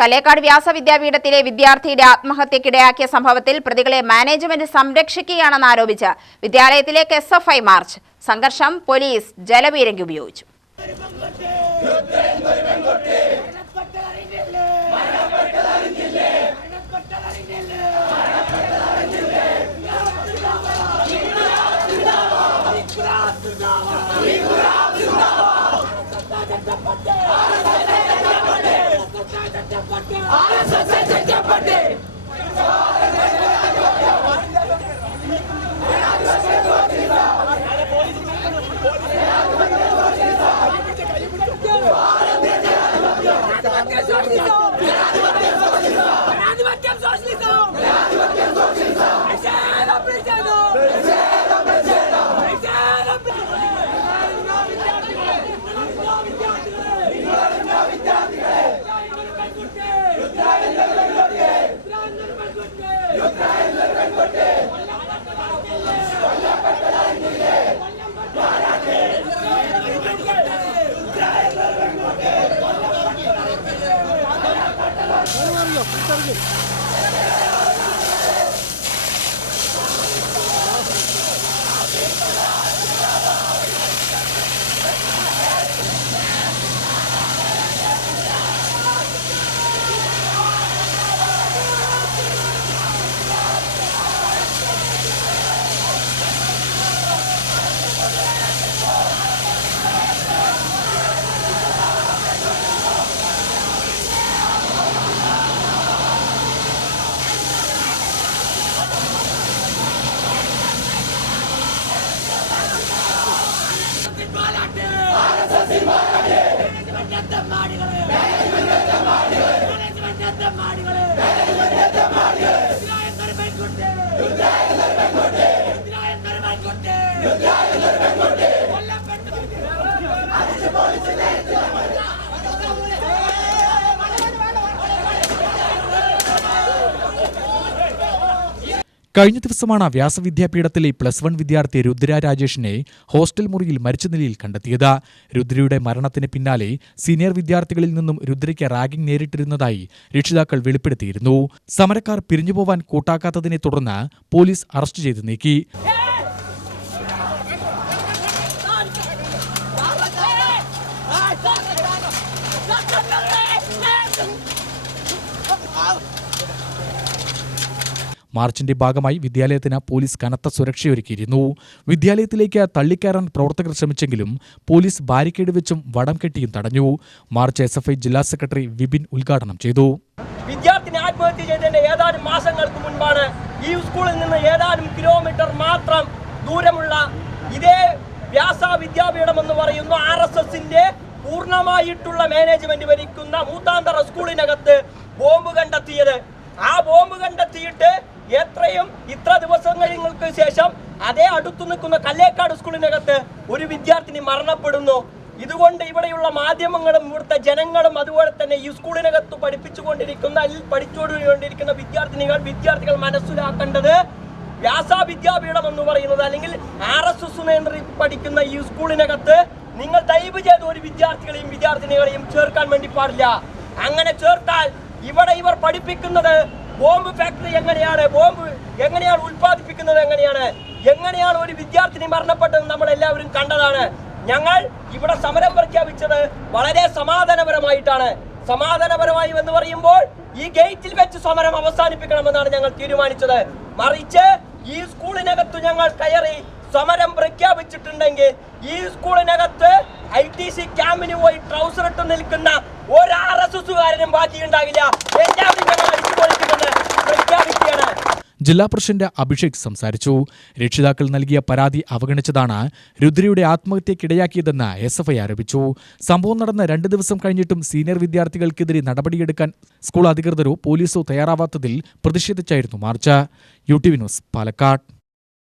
കല്ലേക്കാട് വ്യാസവിദ്യാപീഠത്തിലെ വിദ്യാർത്ഥിയുടെ ആത്മഹത്യക്കിടയാക്കിയ സംഭവത്തിൽ പ്രതികളെ മാനേജ്മെന്റ് സംരക്ഷിക്കുകയാണെന്ന് ആരോപിച്ച് വിദ്യാലയത്തിലേക്ക് SFI മാർച്ച്. സംഘർഷം പോലീസ് ജലപീരങ്കി ഉപയോഗിച്ചു. കഴിഞ്ഞ ദിവസമാണ് വ്യാസവിദ്യാപീഠത്തിലെ +1 വിദ്യാർത്ഥി രുദ്ര രാജേഷിനെ ഹോസ്റ്റൽ മുറിയിൽ മരിച്ച നിലയിൽ കണ്ടെത്തിയത്. രുദ്രയുടെ മരണത്തിന് പിന്നാലെ സീനിയർ വിദ്യാർത്ഥികളിൽ നിന്നും രുദ്രയ്ക്ക് റാഗിംഗ് നേരിട്ടിരുന്നതായി രക്ഷിതാക്കൾ വെളിപ്പെടുത്തിയിരുന്നു. സമരക്കാർ പിരിഞ്ഞുപോവാൻ കൂട്ടാക്കാത്തതിനെ തുടർന്ന് പോലീസ് അറസ്റ്റ് ചെയ്ത് നീക്കി. മാർച്ചിന്റെ ഭാഗമായി വിദ്യാലയത്തിന് പോലീസ് കനത്ത സുരക്ഷയൊരുക്കിയിരുന്നു. വിദ്യാലയത്തിലേക്ക് തള്ളിക്കയറാൻ പ്രവർത്തകർ ശ്രമിച്ചെങ്കിലും പോലീസ് ബാരിക്കേഡ് വെച്ചും വടം കെട്ടിയും തടഞ്ഞു. മാർച്ച് SFI ജില്ലാ സെക്രട്ടറി വിപിൻ ഉദ്ഘാടനം ചെയ്തു. വിദ്യാർത്ഥിനി ആത്മഹത്യ ചെയ്തതിന്റെ ഏതാനും മാസങ്ങൾക്ക് മുൻപാണ് ഈ സ്കൂളിൽ നിന്ന് ഏതാനും കിലോമീറ്റർ മാത്രം ദൂരമുള്ള ഇതേ വ്യാസ വിദ്യാപീഠം എന്ന് പറയുന്ന RSSന്റെ പൂർണ്ണമായിട്ടുള്ള മാനേജ്മെന്റ് ഭരിക്കുന്ന മൂത്താന്തറ സ്കൂളിനകത്ത് ബോംബ് കണ്ടെത്തിയത്. ആ ബോംബ് കണ്ടെത്തിയിട്ട് ഇത്ര ദിവസങ്ങൾക്ക് ശേഷം അതേ അടുത്തു നിൽക്കുന്ന കല്ലേക്കാട് സ്കൂളിനകത്ത് ഒരു വിദ്യാർത്ഥിനി മരണപ്പെടുന്നു. ഇതുകൊണ്ട് ഇവിടെയുള്ള മാധ്യമങ്ങളും ഇവിടുത്തെ ജനങ്ങളും അതുപോലെ തന്നെ ഈ സ്കൂളിനകത്ത് പഠിച്ചുകൊണ്ടിരിക്കുന്ന വിദ്യാർത്ഥികൾ മനസ്സിലാക്കേണ്ടത് വ്യാസ വിദ്യാപീഠം എന്ന് പറയുന്നത് അല്ലെങ്കിൽ RSS പഠിക്കുന്ന ഈ സ്കൂളിനകത്ത് നിങ്ങൾ ദയവ് ചെയ്ത് ഒരു വിദ്യാർത്ഥിനികളെയും ചേർക്കാൻ വേണ്ടി പാടില്ല. അങ്ങനെ ചേർത്താൽ ഇവിടെ ഇവർ പഠിപ്പിക്കുന്നത് ബോംബ് ഫാക്ടറി എങ്ങനെയാണ്, ബോംബ് എങ്ങനെയാണ് ഉൽപ്പാദിപ്പിക്കുന്നത്, എങ്ങനെയാണ് ഒരു വിദ്യാർത്ഥിനി മരണപ്പെട്ടത് നമ്മളെല്ലാവരും കണ്ടതാണ്. ഞങ്ങൾ ഇവിടെ സമരം പ്രഖ്യാപിച്ചത് വളരെ സമാധാനപരമായിട്ടാണ്. സമാധാനപരമായി എന്ന് പറയുമ്പോൾ ഈ ഗേറ്റിൽ വെച്ച് സമരം അവസാനിപ്പിക്കണമെന്നാണ് ഞങ്ങൾ തീരുമാനിച്ചത്. മറിച്ച് ഈ സ്കൂളിനകത്ത് ഞങ്ങൾ കയറി സമരം പ്രഖ്യാപിച്ചിട്ടുണ്ടെങ്കിൽ ഈ സ്കൂളിനകത്ത് ITC ക്യാമ്പിന് പോയി ട്രൗസർ ഇട്ട് നിൽക്കുന്ന ഒരു RSSകാരനും ബാക്കിയുണ്ടാകില്ല. എല്ലാവരും ഞങ്ങൾ അടിച്ചുപൊളിക്കുമെന്ന് പ്രഖ്യാപിക്കുകയാണ്. ജില്ലാ പ്രസിഡന്റ് അഭിഷേക് സംസാരിച്ചു. രക്ഷിതാക്കൾ നൽകിയ പരാതി അവഗണിച്ചതാണ് രുദ്രയുടെ ആത്മഹത്യക്കിടയാക്കിയതെന്ന് SFI ആരോപിച്ചു. സംഭവം നടന്ന 2 ദിവസം കഴിഞ്ഞിട്ടും സീനിയർ വിദ്യാർത്ഥികൾക്കെതിരെ നടപടിയെടുക്കാൻ സ്കൂൾ അധികൃതരോ പോലീസോ തയ്യാറാവാത്തതിൽ പ്രതിഷേധിച്ചായിരുന്നു മാർച്ച്. UTV news, Palakkad.